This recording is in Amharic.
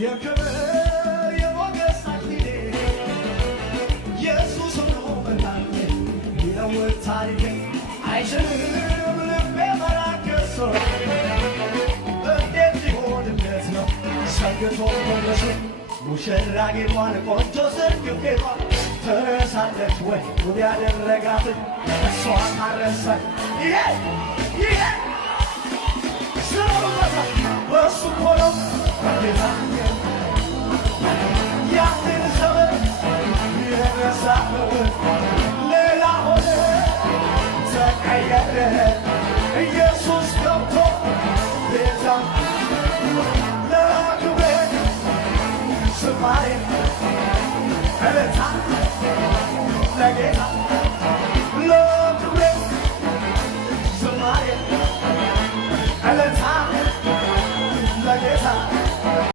የክብር የሞገስ አክሊሌ ኢየሱስ ነው መድኃኒቴ ሊለውጥ ታሪኬን አይችልም ልቤ መራከሶ እንዴት ሊሆንለት ነው ሰግቶ መለሱ ሙሽራ ጌጧን ቆንጆ ሰርግ ጌጧን ትረሳለች ወይ ውብ ያደረጋትን እሷን አረሳች ይሄ ስራው በሱ እኮ ነው ጌታ